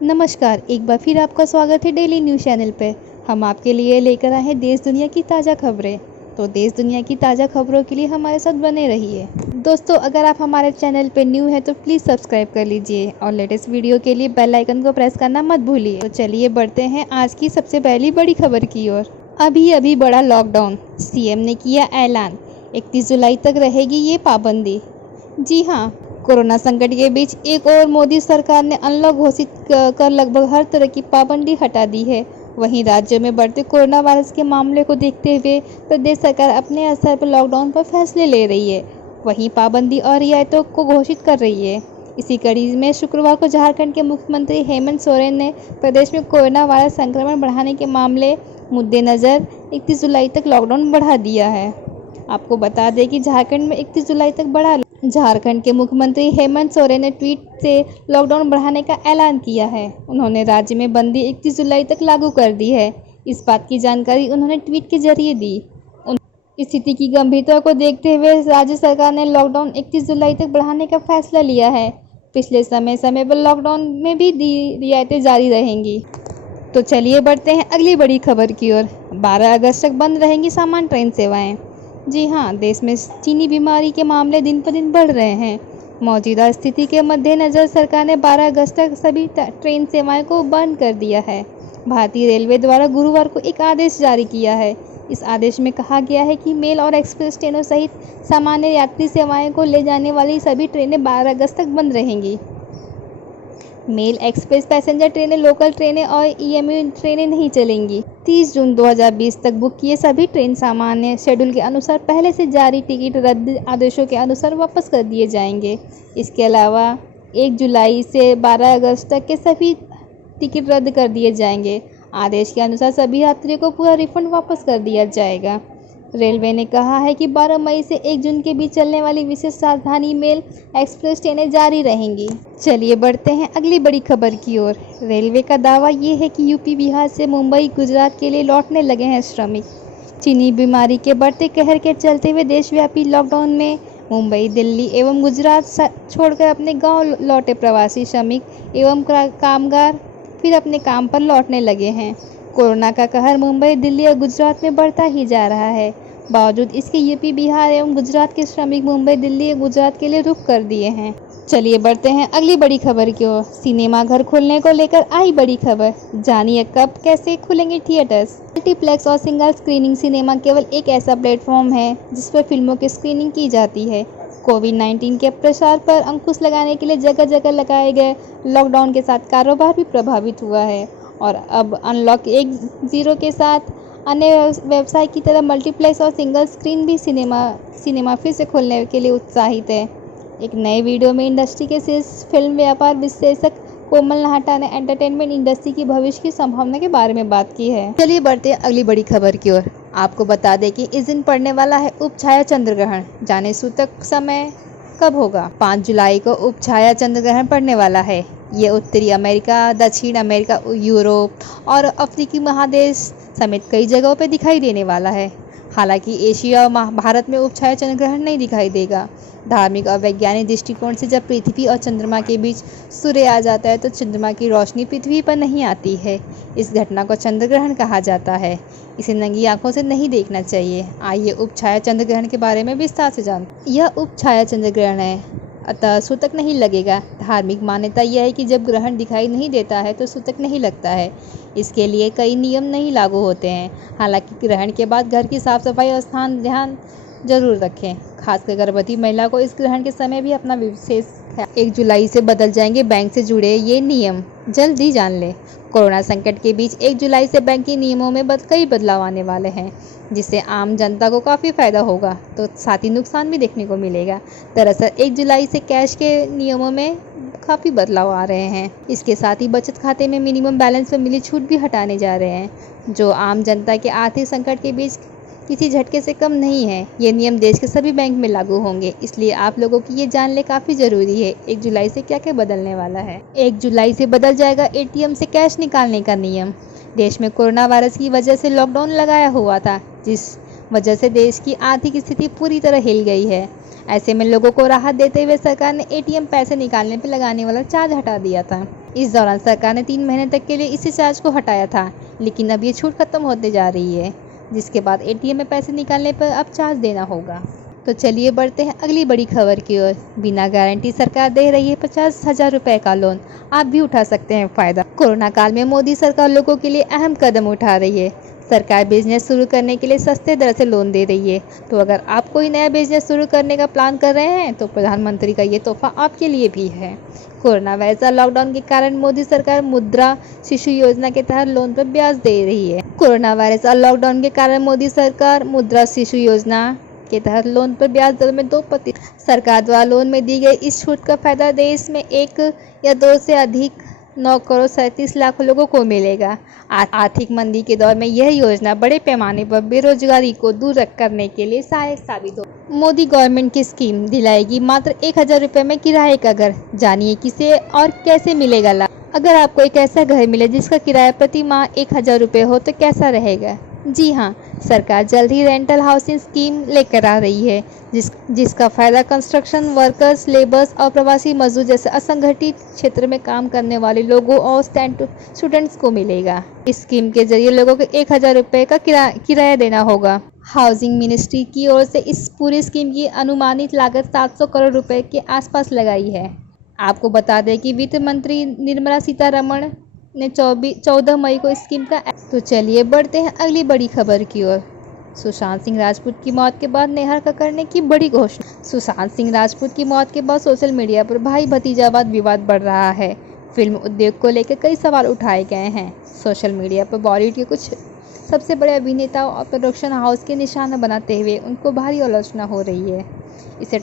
नमस्कार, एक बार फिर आपका स्वागत है डेली न्यूज़ चैनल पे। हम आपके लिए लेकर आए हैं देश दुनिया की ताज़ा खबरें। तो देश दुनिया की ताज़ा खबरों के लिए हमारे साथ बने रहिए। दोस्तों, अगर आप हमारे चैनल पे न्यू हैं तो प्लीज़ सब्सक्राइब कर लीजिए और लेटेस्ट वीडियो के लिए बेल आइकन को प्रेस करना मत भूलिए। तो चलिए बढ़ते हैं आज की सबसे पहली बड़ी खबर की ओर। अभी बड़ा लॉकडाउन, सीएम ने किया ऐलान, 31 जुलाई तक रहेगी ये पाबंदी। जी हाँ, कोरोना संकट के बीच एक और मोदी सरकार ने अनलॉक घोषित कर लगभग हर तरह की पाबंदी हटा दी है। वहीं राज्यों में बढ़ते कोरोना वायरस के मामले को देखते हुए प्रदेश सरकार अपने स्तर पर लॉकडाउन पर फैसले ले रही है। वहीं पाबंदी और रियायतों को घोषित कर रही है। इसी कड़ी में शुक्रवार को झारखंड के मुख्यमंत्री हेमंत सोरेन ने प्रदेश में कोरोना वायरस संक्रमण बढ़ाने के मामले मद्देनजर 31 जुलाई तक लॉकडाउन बढ़ा दिया है। आपको बता दें कि झारखंड में 31 जुलाई तक बढ़ा। झारखंड के मुख्यमंत्री हेमंत सोरेन ने ट्वीट से लॉकडाउन बढ़ाने का ऐलान किया है। उन्होंने राज्य में बंदी 31 जुलाई तक लागू कर दी है। इस बात की जानकारी उन्होंने ट्वीट के जरिए दी। स्थिति की गंभीरता को देखते हुए राज्य सरकार ने लॉकडाउन 31 जुलाई तक बढ़ाने का फैसला लिया है। पिछले समय पर लॉकडाउन में भी रियायतें जारी रहेंगी। तो चलिए बढ़ते हैं अगली बड़ी खबर की ओर। 12 अगस्त तक बंद रहेंगी सामान्य ट्रेन सेवाएं। जी हाँ, देश में चीनी बीमारी के मामले दिन पर दिन बढ़ रहे हैं। मौजूदा स्थिति के मद्देनजर सरकार ने 12 अगस्त तक सभी ट्रेन सेवाएं को बंद कर दिया है। भारतीय रेलवे द्वारा गुरुवार को एक आदेश जारी किया है। इस आदेश में कहा गया है कि मेल और एक्सप्रेस ट्रेनों सहित सामान्य यात्री सेवाएं को ले जाने वाली सभी ट्रेनें 12 अगस्त तक बंद रहेंगी। मेल, एक्सप्रेस, पैसेंजर ट्रेनें, लोकल ट्रेनें और ईएमयू ट्रेनें नहीं चलेंगी। 30 जून 2020 तक बुक किए सभी ट्रेन सामान्य शेड्यूल के अनुसार पहले से जारी टिकट रद्द आदेशों के अनुसार वापस कर दिए जाएंगे। इसके अलावा 1 जुलाई से 12 अगस्त तक के सभी टिकट रद्द कर दिए जाएंगे। आदेश के अनुसार सभी यात्रियों को पूरा रिफंड वापस कर दिया जाएगा। रेलवे ने कहा है कि 12 मई से 1 जून के बीच चलने वाली विशेष राजधानी मेल एक्सप्रेस ट्रेनें जारी रहेंगी। चलिए बढ़ते हैं अगली बड़ी खबर की ओर। रेलवे का दावा ये है कि यूपी, बिहार से मुंबई, गुजरात के लिए लौटने लगे हैं श्रमिक। चीनी बीमारी के बढ़ते कहर के चलते हुए देशव्यापी लॉकडाउन में मुंबई, दिल्ली एवं गुजरात छोड़कर अपने गाँव लौटे प्रवासी श्रमिक एवं कामगार फिर अपने काम पर लौटने लगे हैं। कोरोना का कहर मुंबई, दिल्ली और गुजरात में बढ़ता ही जा रहा है। बावजूद इसके यूपी, बिहार एवं गुजरात के श्रमिक मुंबई, दिल्ली और गुजरात के लिए रुख कर दिए हैं। चलिए बढ़ते हैं अगली बड़ी खबर की ओर। सिनेमा घर खुलने को लेकर आई बड़ी खबर। जानिए कब कैसे खुलेंगे थिएटर्स। मल्टीप्लेक्स और सिंगल स्क्रीनिंग सिनेमा केवल एक ऐसा प्लेटफॉर्म है जिस पर फिल्मों की स्क्रीनिंग की जाती है। कोविड-19 के प्रसार पर अंकुश लगाने के लिए जगह जगह लगाए गए लॉकडाउन के साथ कारोबार भी प्रभावित हुआ है और अब अनलॉक 1.0 के साथ अन्य व्यवसाय की तरह मल्टीप्लेक्स और सिंगल स्क्रीन भी सिनेमा फिर से खोलने के लिए उत्साहित है। एक नए वीडियो में इंडस्ट्री के शीर्ष फिल्म व्यापार विश्लेषक कोमल नाहटा ने एंटरटेनमेंट इंडस्ट्री की भविष्य की संभावना के बारे में बात की है। चलिए बढ़ते हैं अगली बड़ी खबर की ओर। आपको बता दें कि इस दिन पड़ने वाला है उपछाया चंद्र ग्रहण। जाने सूतक समय कब होगा। 5 जुलाई को उपछाया चंद्र ग्रहण पड़ने वाला है। ये उत्तरी अमेरिका, दक्षिण अमेरिका, यूरोप और अफ्रीकी महादेश समेत कई जगहों पर दिखाई देने वाला है। हालांकि एशिया और भारत में उपछाया चंद्र ग्रहण नहीं दिखाई देगा। धार्मिक और वैज्ञानिक दृष्टिकोण से जब पृथ्वी और चंद्रमा के बीच सूर्य आ जाता है तो चंद्रमा की रोशनी पृथ्वी पर नहीं आती है। इस घटना को चंद्र ग्रहण कहा जाता है। इसे नंगी आंखों से नहीं देखना चाहिए। आइए उपछाया चंद्र ग्रहण के बारे में विस्तार से जानते हैं। यह उपछाया चंद्र ग्रहण है, अतः सूतक नहीं लगेगा। धार्मिक मान्यता यह है कि जब ग्रहण दिखाई नहीं देता है तो सूतक नहीं लगता है। इसके लिए कई नियम नहीं लागू होते हैं। हालांकि ग्रहण के बाद घर की साफ सफाई और स्थान ध्यान जरूर रखें। खासकर गर्भवती महिला को इस ग्रहण के समय भी अपना विशेष 1 जुलाई से बदल जाएंगे बैंक से जुड़े ये नियम, जल्दी जान लें। कोरोना संकट के बीच 1 जुलाई से बैंकिंग नियमों में कई बदलाव आने वाले हैं, जिससे आम जनता को काफ़ी फायदा होगा तो साथ ही नुकसान भी देखने को मिलेगा। दरअसल 1 जुलाई से कैश के नियमों में काफ़ी बदलाव आ रहे हैं। इसके साथ ही बचत खाते में मिनिमम बैलेंस पर मिली छूट भी हटाने जा रहे हैं, जो आम जनता के आर्थिक संकट के बीच किसी झटके से कम नहीं है। ये नियम देश के सभी बैंक में लागू होंगे, इसलिए आप लोगों की ये जानने काफ़ी ज़रूरी है। 1 जुलाई से क्या क्या बदलने वाला है। 1 जुलाई से बदल जाएगा एटीएम से कैश निकालने का नियम। देश में कोरोना वायरस की वजह से लॉकडाउन लगाया हुआ था, जिस वजह से देश की आर्थिक स्थिति पूरी तरह हिल गई है। ऐसे में लोगों को राहत देते हुए सरकार ने एटीएम पैसे निकालने पर लगाने वाला चार्ज हटा दिया था। इस दौरान सरकार ने 3 महीने तक के लिए इसी चार्ज को हटाया था, लेकिन अब ये छूट खत्म होते जा रही है, जिसके बाद एटीएम में पैसे निकालने पर अब चार्ज देना होगा। तो चलिए बढ़ते हैं अगली बड़ी खबर की ओर। बिना गारंटी सरकार दे रही है 50,000 रुपए का लोन, आप भी उठा सकते हैं फायदा। कोरोना काल में मोदी सरकार लोगों के लिए अहम कदम उठा रही है। सरकार बिजनेस शुरू करने के लिए सस्ते दर से लोन दे रही है। तो अगर आप कोई नया बिजनेस शुरू करने का प्लान कर रहे हैं तो प्रधानमंत्री का ये तोहफा आपके लिए भी है। कोरोना वायरस लॉकडाउन के कारण मोदी सरकार मुद्रा शिशु योजना के तहत लोन पर ब्याज दे रही है। कोरोना वायरस और लॉकडाउन के कारण मोदी सरकार मुद्रा शिशु योजना के तहत लोन पर ब्याज दर में 2%। सरकार द्वारा लोन में दी गई इस छूट का फायदा देश में 1 या 2 से अधिक 9 करोड़ 37 लाख लोगों को मिलेगा। आर्थिक मंदी के दौर में यह योजना बड़े पैमाने पर बेरोजगारी को दूर करने के लिए सहायक साबित हो। मोदी गवर्नमेंट की स्कीम दिलाएगी मात्र 1,000 रुपये में किराए का घर। जानिए किसे और कैसे मिलेगा लाभ। अगर आपको एक ऐसा घर मिले जिसका किराया प्रति माह 1,000 रुपये हो तो कैसा रहेगा। जी हाँ, सरकार जल्द ही रेंटल हाउसिंग स्कीम लेकर आ रही है, जिसका फायदा कंस्ट्रक्शन वर्कर्स, लेबर्स और प्रवासी मजदूर जैसे असंगठित क्षेत्र में काम करने वाले लोगों और स्टूडेंट्स को मिलेगा। इस स्कीम के जरिए लोगों को 1,000 रुपये का किराया देना होगा। हाउसिंग मिनिस्ट्री की ओर से इस पूरी स्कीम की अनुमानित लागत 700 करोड़ रुपए के आसपास लगाई है। आपको बता दें कि वित्त मंत्री निर्मला सीतारमण ने 14 मई को इस स्कीम का। तो चलिए बढ़ते हैं अगली बड़ी खबर की ओर। सुशांत सिंह राजपूत की मौत के बाद नेहा कक्कड़ ने की बड़ी घोषणा। सुशांत सिंह राजपूत की मौत के बाद सोशल मीडिया पर भाई भतीजावाद विवाद बढ़ रहा है। फिल्म उद्योग को लेकर कई सवाल उठाए गए हैं। सोशल मीडिया पर बॉलीवुड के कुछ सबसे बड़े अभिनेताओं और प्रोडक्शन हाउस के निशाना बनाते हुए उनको भारी आलोचना हो रही है। इसे